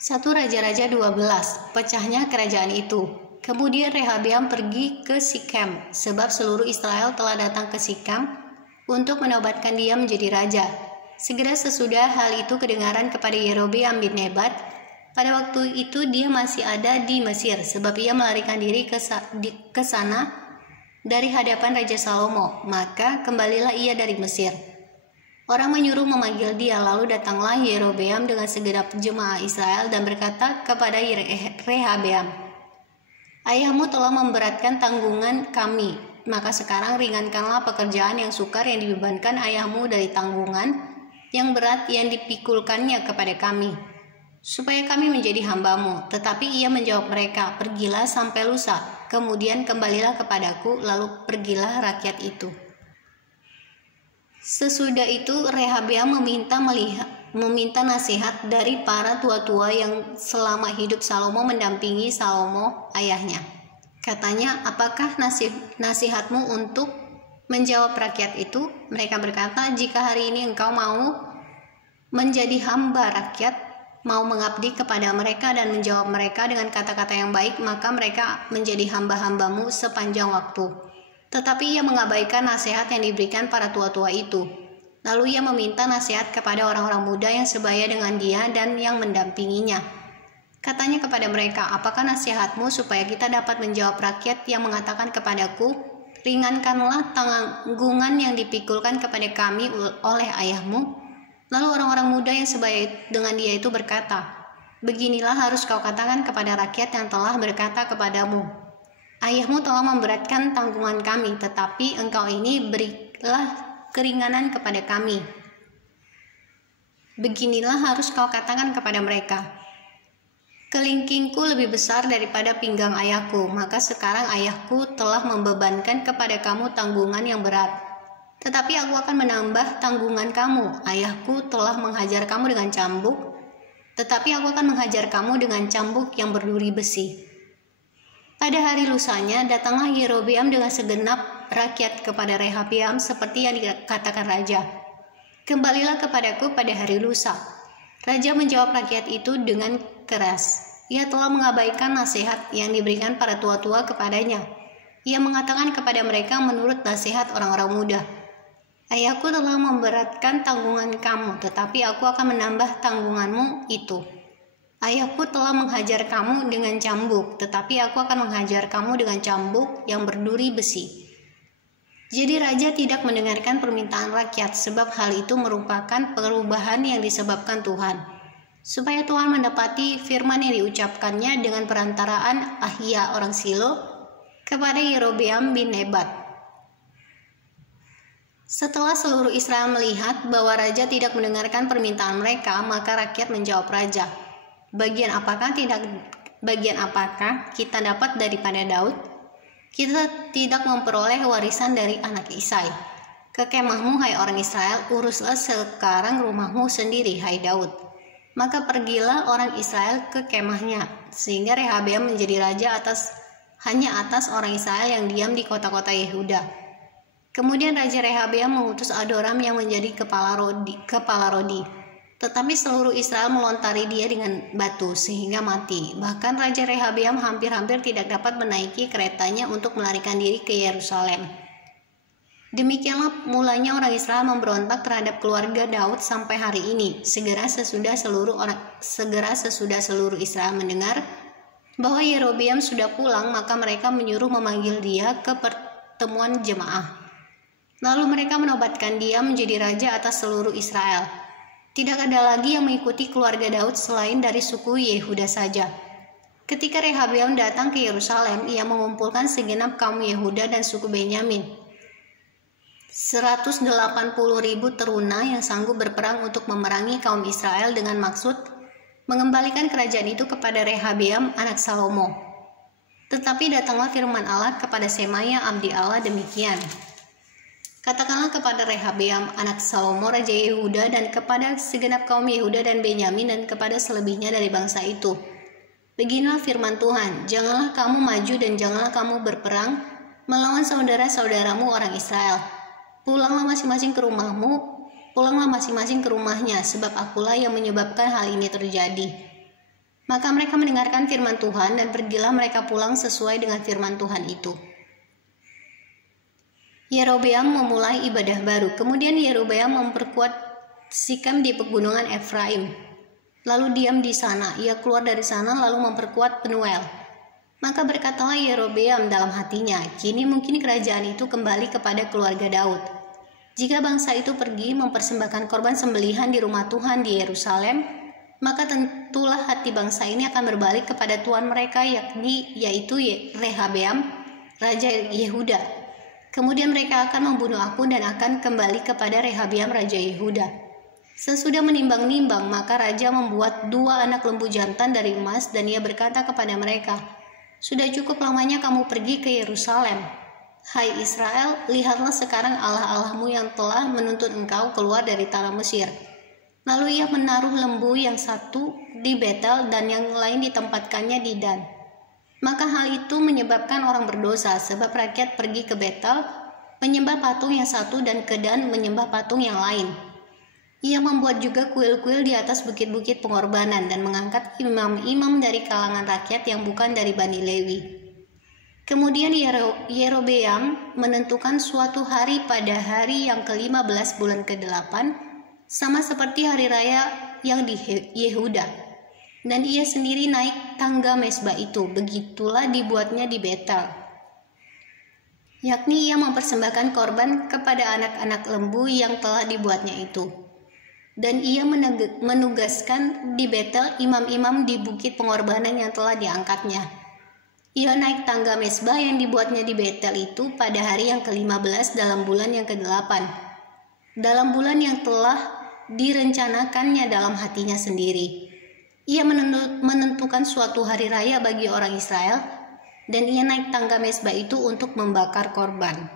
1 Raja-Raja 12, pecahnya kerajaan itu. Kemudian Rehabeam pergi ke Sikem, sebab seluruh Israel telah datang ke Sikem untuk menobatkan dia menjadi raja. Segera sesudah hal itu kedengaran kepada Yerobeam bin Nebat. Pada waktu itu dia masih ada di Mesir, sebab ia melarikan diri ke sana dari hadapan Raja Salomo. Maka kembalilah ia dari Mesir. Orang menyuruh memanggil dia, lalu datanglah Yerobeam dengan segenap jemaah Israel dan berkata kepada Rehabeam, "Ayahmu telah memberatkan tanggungan kami, maka sekarang ringankanlah pekerjaan yang sukar yang dibebankan ayahmu dari tanggungan yang berat yang dipikulkannya kepada kami, supaya kami menjadi hambamu." Tetapi ia menjawab mereka, "Pergilah sampai lusa, kemudian kembalilah kepadaku, lalu pergilah rakyat itu." Sesudah itu Rehabeam meminta nasihat dari para tua-tua yang selama hidup Salomo mendampingi Salomo ayahnya. Katanya, "Apakah nasihatmu untuk menjawab rakyat itu?" Mereka berkata, "Jika hari ini engkau mau menjadi hamba rakyat, mau mengabdi kepada mereka dan menjawab mereka dengan kata-kata yang baik, maka mereka menjadi hamba-hambamu sepanjang waktu." Tetapi ia mengabaikan nasihat yang diberikan para tua-tua itu. Lalu ia meminta nasihat kepada orang-orang muda yang sebaya dengan dia dan yang mendampinginya. Katanya kepada mereka, "Apakah nasihatmu supaya kita dapat menjawab rakyat yang mengatakan kepadaku, 'Ringankanlah tanggungan yang dipikulkan kepada kami oleh ayahmu'?" Lalu orang-orang muda yang sebaya dengan dia itu berkata, "Beginilah harus kau katakan kepada rakyat yang telah berkata kepadamu, 'Ayahmu telah memberatkan tanggungan kami, tetapi engkau ini berilah keringanan kepada kami.' Beginilah harus kau katakan kepada mereka, 'Kelingkingku lebih besar daripada pinggang ayahku, maka sekarang ayahku telah membebankan kepada kamu tanggungan yang berat. Tetapi aku akan menambah tanggungan kamu. Ayahku telah menghajar kamu dengan cambuk, tetapi aku akan menghajar kamu dengan cambuk yang berduri besi.'" Pada hari lusanya datanglah Yerobeam dengan segenap rakyat kepada Rehabeam seperti yang dikatakan raja, "Kembalilah kepadaku pada hari lusa." Raja menjawab rakyat itu dengan keras. Ia telah mengabaikan nasihat yang diberikan para tua-tua kepadanya. Ia mengatakan kepada mereka menurut nasihat orang-orang muda, "Ayahku telah memberatkan tanggungan kamu, tetapi aku akan menambah tanggunganmu itu. Ayahku telah menghajar kamu dengan cambuk, tetapi aku akan menghajar kamu dengan cambuk yang berduri besi." Jadi raja tidak mendengarkan permintaan rakyat, sebab hal itu merupakan perubahan yang disebabkan Tuhan, supaya Tuhan mendapati firman yang diucapkannya dengan perantaraan Ahia orang Silo kepada Yerobeam bin Nebat. Setelah seluruh Israel melihat bahwa raja tidak mendengarkan permintaan mereka, maka rakyat menjawab raja, Bagian apakah kita dapat daripada Daud? Kita tidak memperoleh warisan dari anak Isai. Ke kemahmu, hai orang Israel, uruslah sekarang rumahmu sendiri, hai Daud." Maka pergilah orang Israel ke kemahnya, sehingga Rehabeam menjadi raja hanya atas orang Israel yang diam di kota-kota Yehuda. Kemudian Raja Rehabeam mengutus Adoram yang menjadi kepala rodi. Tetapi seluruh Israel melontari dia dengan batu sehingga mati. Bahkan Raja Rehabeam hampir-hampir tidak dapat menaiki keretanya untuk melarikan diri ke Yerusalem. Demikianlah mulanya orang Israel memberontak terhadap keluarga Daud sampai hari ini. Segera sesudah seluruh Israel mendengar bahwa Yerobeam sudah pulang, maka mereka menyuruh memanggil dia ke pertemuan jemaah. Lalu mereka menobatkan dia menjadi raja atas seluruh Israel. Tidak ada lagi yang mengikuti keluarga Daud selain dari suku Yehuda saja. Ketika Rehabeam datang ke Yerusalem, ia mengumpulkan segenap kaum Yehuda dan suku Benyamin, 180.000 teruna yang sanggup berperang untuk memerangi kaum Israel dengan maksud mengembalikan kerajaan itu kepada Rehabeam anak Salomo. Tetapi datanglah firman Allah kepada Semaya abdi Allah demikian, "Katakanlah kepada Rehabeam anak Salomo raja Yehuda dan kepada segenap kaum Yehuda dan Benyamin dan kepada selebihnya dari bangsa itu, beginilah firman Tuhan, janganlah kamu maju dan janganlah kamu berperang melawan saudara-saudaramu orang Israel. Pulanglah masing-masing ke rumahnya, sebab akulah yang menyebabkan hal ini terjadi. Maka mereka mendengarkan firman Tuhan dan pergilah mereka pulang sesuai dengan firman Tuhan itu. Yerobeam memulai ibadah baru. Kemudian Yerobeam memperkuat Sikem di pegunungan Efraim. Lalu diam di sana. Ia keluar dari sana lalu memperkuat Penuel. Maka berkatalah Yerobeam dalam hatinya, kini mungkin kerajaan itu kembali kepada keluarga Daud. Jika bangsa itu pergi mempersembahkan korban sembelihan di rumah Tuhan di Yerusalem, maka tentulah hati bangsa ini akan berbalik kepada tuan mereka, yaitu Rehabeam, Raja Yehuda. Kemudian mereka akan membunuh aku dan akan kembali kepada Rehabeam, Raja Yehuda. Sesudah menimbang-nimbang, maka raja membuat 2 anak lembu jantan dari emas dan ia berkata kepada mereka, "Sudah cukup lamanya kamu pergi ke Yerusalem. Hai Israel, lihatlah sekarang Allah-Allahmu yang telah menuntut engkau keluar dari tanah Mesir." Lalu ia menaruh lembu yang satu di Betel dan yang lain ditempatkannya di Dan. Maka hal itu menyebabkan orang berdosa, sebab rakyat pergi ke Betel menyembah patung yang satu dan ke Dan menyembah patung yang lain. Ia membuat juga kuil-kuil di atas bukit-bukit pengorbanan dan mengangkat imam-imam dari kalangan rakyat yang bukan dari Bani Lewi. Kemudian Yerobeam menentukan suatu hari pada hari yang ke-15 bulan ke-8, sama seperti hari raya yang di Yehuda. Dan ia sendiri naik tangga mezbah itu, begitulah dibuatnya di Betel. Yakni ia mempersembahkan korban kepada anak-anak lembu yang telah dibuatnya itu. Dan ia menugaskan di Betel imam-imam di bukit pengorbanan yang telah diangkatnya. Ia naik tangga mezbah yang dibuatnya di Betel itu pada hari yang ke-15 dalam bulan yang ke-8. Dalam bulan yang telah direncanakannya dalam hatinya sendiri. Ia menentukan suatu hari raya bagi orang Israel, dan ia naik tangga mezbah itu untuk membakar korban.